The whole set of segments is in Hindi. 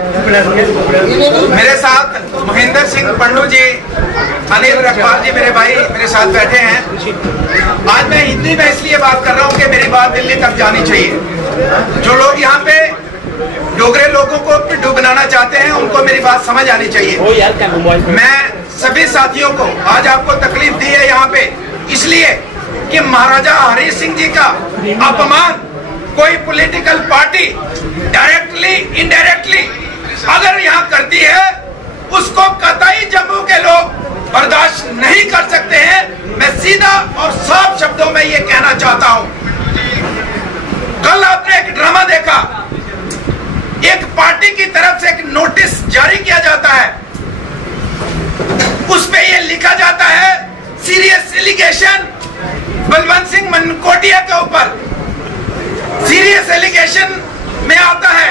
मेरे साथ महेंद्र सिंह पंडू जी, अनिल रखवाल जी मेरे भाई मेरे साथ बैठे हैं। आज मैं हिंदी में इसलिए बात कर रहा हूँ कि मेरी बात दिल्ली तक जानी चाहिए। जो लोग यहाँ पे डोगरे लोगों को पिड्डू बनाना चाहते हैं उनको मेरी बात समझ आनी चाहिए। मैं सभी साथियों को आज आपको तकलीफ दी है यहाँ पे इसलिए कि महाराजा हरि सिंह जी का अपमान कोई पॉलिटिकल पार्टी डायरेक्टली इनडायरेक्टली अगर यहाँ करती है उसको कतई जम्मू के लोग बर्दाश्त नहीं कर सकते हैं। मैं सीधा और साफ शब्दों में ये कहना चाहता हूँ। कल आपने एक ड्रामा देखा, एक पार्टी की तरफ से एक नोटिस जारी किया जाता है, उस पे ये लिखा जाता है सीरियस एलिगेशन बलवंत सिंह मनकोटिया के ऊपर। सीरियस एलिगेशन में आता है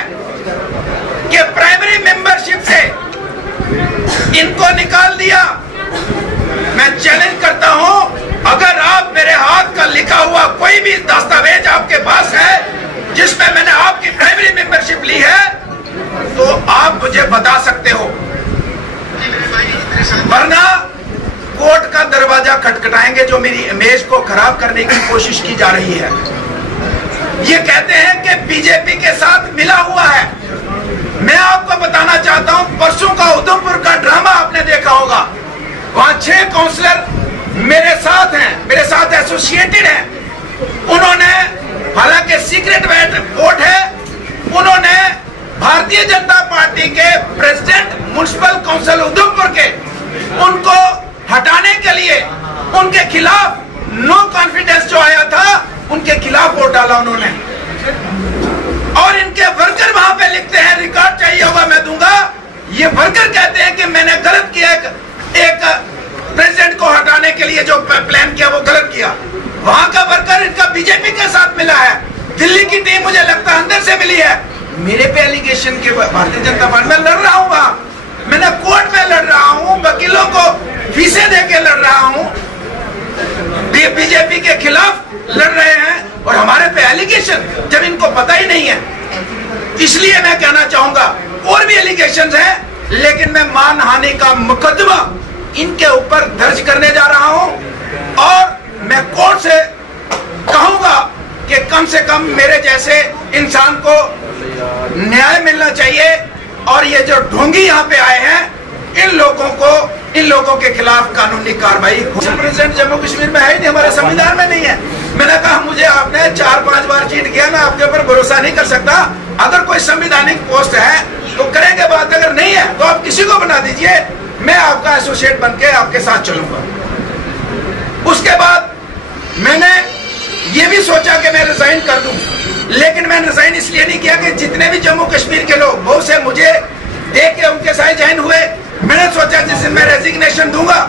कि प्राइमरी मेंबरशिप से इनको निकाल दिया। मैं चैलेंज करता हूं, अगर आप मेरे हाथ का लिखा हुआ कोई भी दस्तावेज आपके पास है जिसमें मैंने आपकी प्राइमरी मेंबरशिप ली है तो आप मुझे बता सकते हो, वरना कोर्ट का दरवाजा खटखटाएंगे जो मेरी इमेज को खराब करने की कोशिश की जा रही है। ये कहते हैं कि बीजेपी के साथ मिला हुआ है। मैं आपको बताना चाहता हूं, परसों का उधमपुर का ड्रामा आपने देखा होगा। वहां 6 काउंसलर मेरे साथ हैं, मेरे साथ एसोसिएटेड हैं। उन्होंने, हालांकि सीक्रेट वोट है, उन्होंने भारतीय जनता पार्टी के प्रेसिडेंट म्युनिसिपल काउंसिल उधमपुर के उनको हटाने के लिए उनके खिलाफ नो कॉन्फिडेंस जो आया था उनके खिलाफ वोट डाला उन्होंने। और इनके वर्कर वहां पे लिखते हैं, रिकॉर्ड चाहिए होगा मैं दूंगा, ये वर्कर कहते हैं कि मैंने गलत किया, एक प्रेसिडेंट को हटाने के लिए जो प्लान किया वो गलत किया। वहां का वर्कर इनका बीजेपी के साथ मिला है। दिल्ली की टीम मुझे लगता है अंदर से मिली है। मेरे पे एलिगेशन के भारतीय जनता पार्टी में लड़ रहा हूँ, वहां मैंने कोर्ट में लड़ रहा हूँ, वकीलों को फीसें दे के लड़ रहा हूँ, बीजेपी के खिलाफ लड़ रहे हैं और हमारे पे एलिगेशन जब इनको पता ही नहीं है। इसलिए मैं कहना चाहूंगा और भी एलिगेशंस हैं, लेकिन मैं मानहानि का मुकदमा इनके ऊपर दर्ज करने जा रहा हूं और मैं कोर्ट से कहूंगा कि कम से कम मेरे जैसे इंसान को न्याय मिलना चाहिए। और ये जो ढोंगी यहाँ पे आए हैं इन लोगों के खिलाफ कानूनी कार्रवाई। प्रेसिडेंट जम्मू कश्मीर में है ही नहीं, हमारे संविधान में नहीं है। मैंने कहा मुझे आपने 4-5 बार चीट किया, मैं आपके ऊपर भरोसा नहीं कर सकता। अगर कोई संवैधानिक पोस्ट है तो करेंगे बात, अगर नहीं है तो आप किसी को बना दीजिए, मैं आपका एसोसिएट बन के आपके साथ चलूंगा। उसके बाद मैंने ये भी सोचा कि मैं रिजाइन कर दूं, लेकिन मैंने रिजाइन इसलिए नहीं किया कि जितने भी जम्मू कश्मीर के लोग बहुत से मुझे देख के उनके साथ ज्वाइन हुए। मैंने सोचा जिस दिन मैं रेजिग्नेशन दूंगा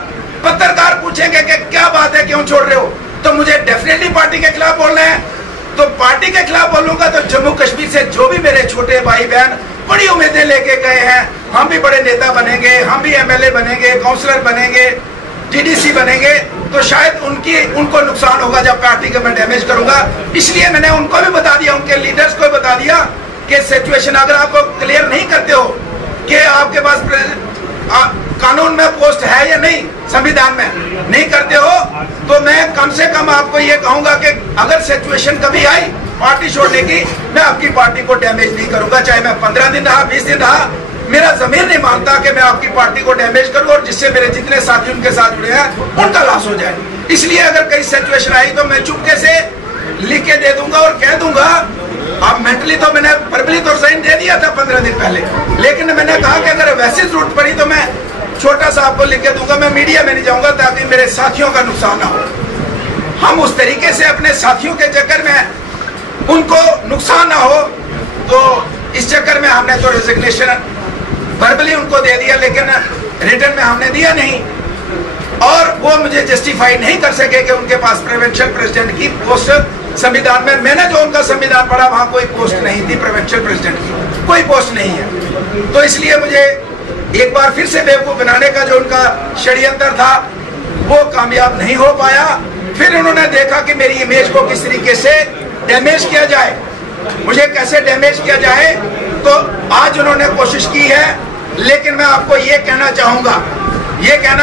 पत्रकार पूछेंगे कि क्या बात है, क्यों छोड़ रहे हो, तो मुझे डेफिनेटली पार्टी के खिलाफ बोलना है। तो पार्टी के खिलाफ बोलूंगा तो जम्मू कश्मीर से जो भी मेरे छोटे भाई बहन बड़ी उम्मीदें लेके गए हैं, हम भी बड़े नेता बनेंगे, हम भी एमएलए बनेंगे, काउंसलर बनेंगे, टीडीसी बनेंगे, तो शायद उनको नुकसान होगा जब पार्टी का मैं डैमेज करूंगा। इसलिए मैंने उनको भी बता दिया, उनके लीडर्स को भी बता दिया कि सिचुएशन अगर आपको क्लियर नहीं करते हो कि आपके पास कानून में पोस्ट है या नहीं, संविधान में नहीं करते हो, तो मैं कम से कम आपको ये कहूंगा कि अगर सिचुएशन कभी आई पार्टी छोड़ने की, मैं आपकी पार्टी को डैमेज नहीं करूंगा। चाहे मैं 15 दिन रहा, 20 दिन रहा, मेरा जमीर नहीं मानता कि मैं आपकी पार्टी को डैमेज करूं और जिससे मेरे जितने साथी उनके साथ जुड़े हैं उनका लॉस हो जाए। इसलिए अगर कई सिचुएशन आई तो मैं चुपके से लिख के दे दूंगा और कह दूंगा। अब मेंटली तो मैंने वर्बली तो साइन दे दिया था 15 दिन पहले, लेकिन मैंने कहा कि अगर वैसी जरूरत पड़ी तो मैं छोटा सा आपको लिख के दूंगा, मैं मीडिया में नहीं जाऊंगा ताकि मेरे साथियों का नुकसान ना हो। हम उस तरीके से अपने साथियों के चक्कर में उनको नुकसान ना हो, तो इस चक्कर में हमने तो रेजिग्नेशन वर्बली उनको दे दिया, लेकिन रिटर्न में हमने दिया नहीं। और वो मुझे जस्टिफाई नहीं कर सके कि उनके पास प्रोविंशियल प्रेसिडेंट की पोस्ट संविधान में, मैंने जो उनका संविधान पढ़ा वहां कोई पोस्ट नहीं थी प्रोविंशियल प्रेसिडेंट की, कोई पोस्ट नहीं है। तो इसलिए मुझे एक बार फिर से बेवकूफ बनाने का जो उनका षड्यंत्र था वो कामयाब नहीं हो पाया। फिर उन्होंने देखा कि मेरी इमेज को किस तरीके से डैमेज किया जाए, मुझे कैसे डैमेज किया जाए, तो आज उन्होंने कोशिश की है, लेकिन मैं आपको ये कहना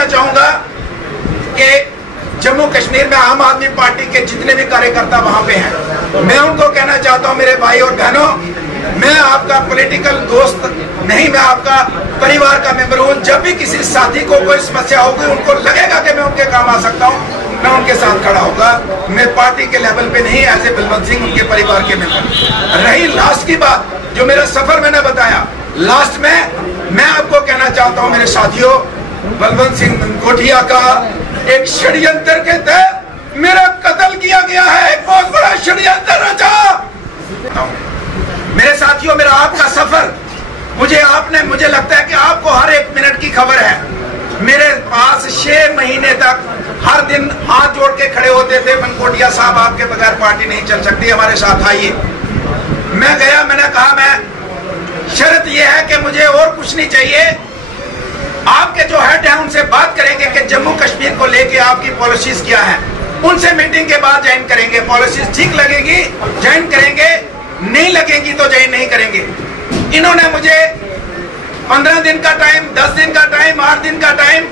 चाहूंगा कि जम्मू कश्मीर में आम आदमी पार्टी के जितने भी कार्यकर्ता वहां पे हैं, मैं उनको कहना चाहता हूं, मेरे भाई और बहनों, मैं आपका पॉलिटिकल दोस्त नहीं, मैं आपका परिवार का मेंबर हूं। जब भी किसी साथी को कोई समस्या होगी, उनको लगेगा कि मैं उनके काम आ सकता हूं, मैं उनके साथ खड़ा होगा। मैं पार्टी के लेवल पे नहीं, एज ए बलवंत सिंह उनके परिवार के मेंबर। रही लास्ट की बात, जो मेरा सफर मैंने बताया, लास्ट में मैं आपको कहना चाहता हूं मेरे साथियों, बलवंत सिंह मनकोटिया का एक षड्यंत्र के तहत मेरा कत्ल किया गया है, एक बहुत बड़ा षड्यंत्र रचा। मेरे साथियों, मेरा आपका सफर, मुझे लगता है कि आपको हर एक मिनट की खबर है। मेरे पास 6 महीने तक हर दिन हाथ जोड़ के खड़े होते थे, मनकोटिया साहब आपके बगैर पार्टी नहीं चल सकती, हमारे साथ आइए। मैं गया, मैंने कहा मैं शर्त यह है कि मुझे और कुछ नहीं चाहिए, आपके जो हेड है उनसे बात करेंगे कि जम्मू कश्मीर को लेके आपकी पॉलिसीज क्या है, उनसे मीटिंग के बाद ज्वाइन करेंगे। पॉलिसीज ठीक लगेगी ज्वाइन करेंगे, नहीं लगेगी तो ज्वाइन नहीं करेंगे। इन्होंने मुझे 15 दिन का टाइम, 10 दिन का टाइम, 8 दिन का टाइम,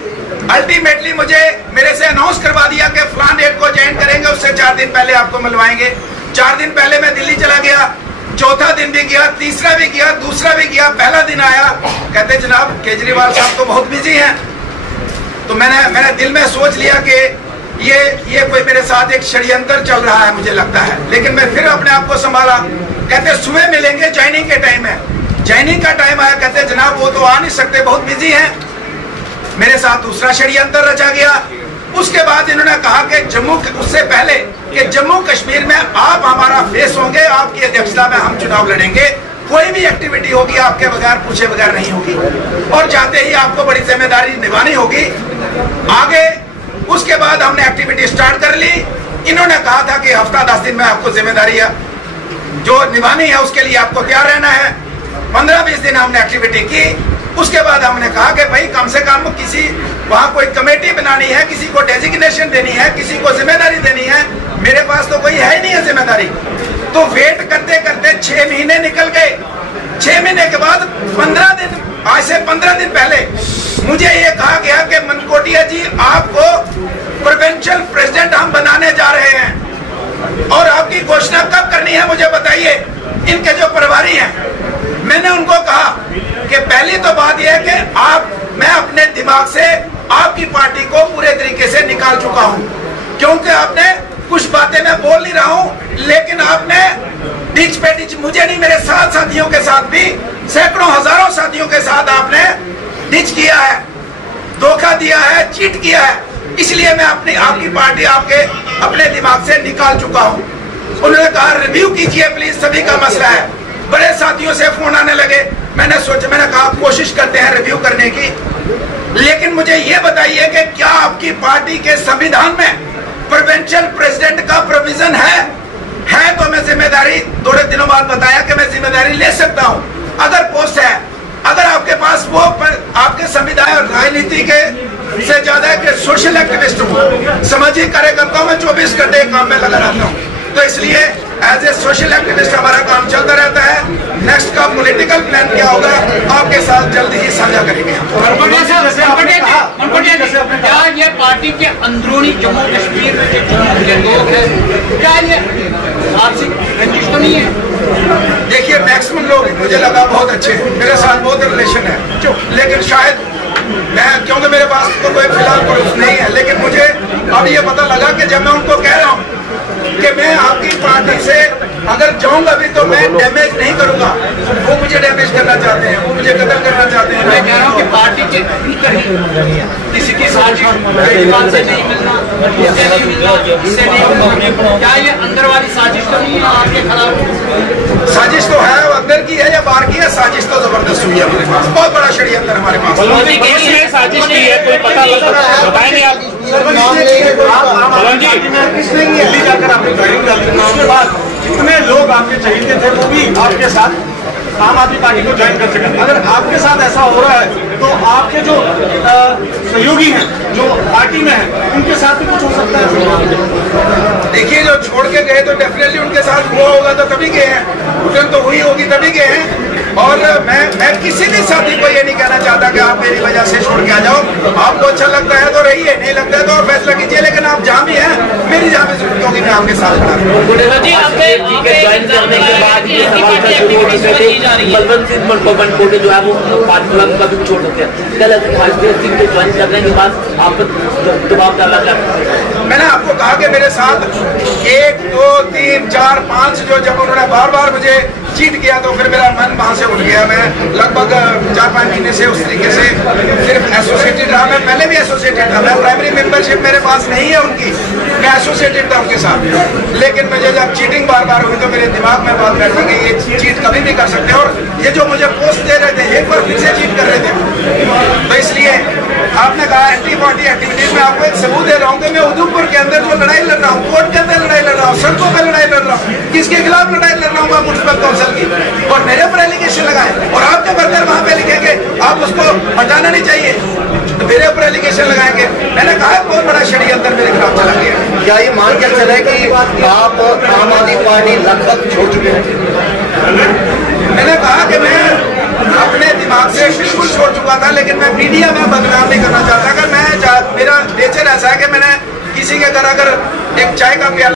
अल्टीमेटली मुझे मेरे से अनाउंस करवा दिया कि फलान डेट को ज्वाइन करेंगे, उससे 4 दिन पहले आपको मिलवाएंगे। 4 दिन पहले मैं दिल्ली चला गया, चौथा दिन भी गया, तीसरा भी गया, दूसरा भी गया। पहला दिन आया, कहते जनाब केजरीवाल साहब तो बहुत बिजी हैं। तो मैंने दिल में सोच लिया कि ये कोई मेरे साथ एक षड्यंत्र चल रहा है, मुझे लगता है। लेकिन मैं फिर अपने आप को संभाला, कहते सुबह मिलेंगे, ज्वाइनिंग के टाइम है। ज्वाइनिंग का टाइम आया, कहते जनाब वो तो आ नहीं सकते, बहुत बिजी हैं। मेरे साथ दूसरा षड्यंत्र रचा गया। उसके बाद इन्होंने कहा कि उससे पहले कि जम्मू कश्मीर में आप हमारा फेस होंगे, आपकी अध्यक्षता में हम चुनाव लड़ेंगे, कोई भी एक्टिविटी होगी आपके बगैर पूछे बगैर नहीं होगी, और जाते ही आपको बड़ी जिम्मेदारी निभानी होगी आगे। उसके बाद हमने एक्टिविटी स्टार्ट कर ली। इन्होंने कहा था कि हफ्ता 10 दिन में आपको जिम्मेदारी जो निभानी है उसके लिए आपको तैयार रहना है। 15-20 दिन हमने एक्टिविटी की। उसके बाद हमने कहा कि भाई कम से कम किसी वहां कोई कमेटी बनानी है, किसी को डेजिग्नेशन देनी है, किसी को जिम्मेदारी देनी है। मेरे पास तो कोई है ही नहीं है जिम्मेदारी। तो वेट करते करते 6 महीने निकल गए। 6 महीने के बाद 15 दिन, आज से 15 दिन पहले मुझे ये कहा गया कि मनकोटिया जी आपको प्रोविंशियल प्रेसिडेंट हम बनाने जा रहे हैं, और आपकी घोषणा कब करनी है मुझे बताइए। इनके जो प्रभारी हैं, मैंने उनको कहा कि पहली तो बात यह है कि मैं अपने दिमाग से आपकी पार्टी को पूरे तरीके से निकाल चुका हूं, क्योंकि आपने कुछ बातें मैं बोल नहीं रहा हूं, लेकिन आपने डिच पे डिच, मुझे नहीं मेरे साथ साथियों के साथ भी, सैकड़ों हजारों साथियों के साथ आपने डिच किया है, धोखा दिया है, चीट किया है। इसलिए मैं आपकी पार्टी आपके अपने दिमाग से निकाल चुका हूं। उन्होंने कहा रिव्यू कीजिए प्लीज, सभी का मसला है। बड़े साथियों से फोन आने लगे। मैंने कहा कोशिश करते हैं रिव्यू करने की, लेकिन मुझे ये बताइए कि क्या आपकी पार्टी के संविधान में प्रोविंशियल प्रेसिडेंट का प्रोविजन है तो मैं जिम्मेदारी, थोड़े दिनों बाद बताया कि मैं जिम्मेदारी ले सकता हूं अगर पोस्ट है। अगर आपके पास वो आपके संविधान और राजनीति के से ज्यादा है कि सोशल एक्टिविस्ट हूँ, सामाजिक कार्यकर्ता हूँ, मैं 24 घंटे काम में लगा रहता हूँ। तो इसलिए एज ए सोशल एक्टिविस्ट हमारा काम चलता रहता है। नेक्स्ट का पॉलिटिकल प्लान क्या होगा आपके साथ जल्दी ही साझा करेंगे। क्या ये पार्टी के अंदरूनी जम्मू कश्मीर के लोग हैं, क्या ये आपसी रंजिश तो नहीं है? देखिए मैक्सिमम लोग मुझे लगा बहुत अच्छे हैं, मेरे साथ बहुत रिलेशन है, लेकिन शायद क्योंकि मेरे पास तो कोई फिलहाल प्रूफ नहीं है, लेकिन मुझे अब ये पता लगा कि जब मैं उनको कह रहा हूँ कि मैं आपकी पार्टी से अगर जाऊंगा भी तो मैं डैमेज नहीं करूंगा, वो मुझे डैमेज करना चाहते हैं, वो मुझे कत्ल करना चाहते हैं। मैं कह रहा हूँ कि पार्टी के भीतर ही किसी की साजिश से नहीं मिलना, इससे नहीं मिलना, इससे नहीं मिलना, क्या ये अंदर वाली साजिश तो नहीं है आपके खिलाफ? साजिश तो है, अंदर की है या बाहर की है, साजिश तो जबरदस्त हुई है हमारे पास, बहुत बड़ा षड्यंत्र हमारे पास। साजिश की है, कोई पता बताएंगे आप? दिल्ली जाकर आपने ज्वाइनिंग डाली, उसके बाद जितने लोग आपके चाहिए थे वो भी आपके साथ आम आदमी पार्टी को ज्वाइन कर सकें। अगर आपके साथ ऐसा हो रहा है तो आपके जो सहयोगी हैं, जो पार्टी में हैं, उनके साथ भी कुछ हो सकता है। देखिए जो छोड़ के गए तो डेफिनेटली उनके साथ हुआ होगा तो तभी गए हैं, घुटन तो हुई होगी तभी गए हैं। और मैं किसी भी साथी को ये नहीं कहना चाहता कि आप मेरी वजह से छोड़ के आ जाओ। आपको अच्छा लगता है तो रहिए, नहीं लगता है तो और फैसला कीजिए, लेकिन आप जहाँ भी हैं मेरी जहाँ भी जरूरत होगी मैं आपके साथ बलवंत सिंह मनकोटे जो है वो कभी छोड़ सकते हैं। क्या लगता है हरदेव सिंह के ज्वाइन करने के बाद आप दबाव डाला जाए? मैंने आपको कहा कि मेरे साथ 1, 2, 3, 4, 5 जो जब उन्होंने बार बार मुझे चीट किया तो फिर मेरा मन वहां से उठ गया। मैं लगभग 4-5 महीने से उस तरीके से सिर्फ एसोसिएटेड रहा। मैं पहले भी एसोसिएटेड था, मैं प्राइमरी मेंबरशिप मेरे पास नहीं है उनकी, मैं एसोसिएटेड था उनके साथ। लेकिन मुझे जब चीटिंग बार बार हुई तो मेरे दिमाग में बात बैठ गई ये चीट कभी भी कर सकते हैं। और ये जो मुझे पोस्ट दे रहे थे एक बार फिर से चीट कर रहे थे। तो इसलिए आपने कहा एंटी पार्टी एक्टिविटीज में आपको एक सबूत दे रहा हूँ कि मैं उधमपुर के अंदर जो लड़ाई लड़ रहा हूँ, कोर्ट के अंदर लड़ाई लड़ रहा हूँ, सड़कों पर लड़ाई लड़ रहा हूँ, किसके खिलाफ लड़ाई लड़ रहा हूँ? म्युनिसिपल काउंसिल की। और मेरे ऊपर एलिगेशन लगाए और आपके वर्कर वहां पे लिखेंगे आप उसको हटाना नहीं चाहिए तो मेरे ऊपर एलिगेशन लगाएंगे। मैंने कहा बहुत बड़ा षड्यंत्र मेरे खिलाफ चला गया। क्या ये मान के चले कि आप आम आदमी पार्टी लगभग छोड़ चुके हैं? मैंने कहा कि मैं अपने दिमाग से बिल्कुल छोड़ चुका था, लेकिन मैं मीडिया में बदनाम नहीं करना चाहता। अगर मैं मेरा नेचर ऐसा है कि मैंने किसी के घर अगर एक चाय का प्याला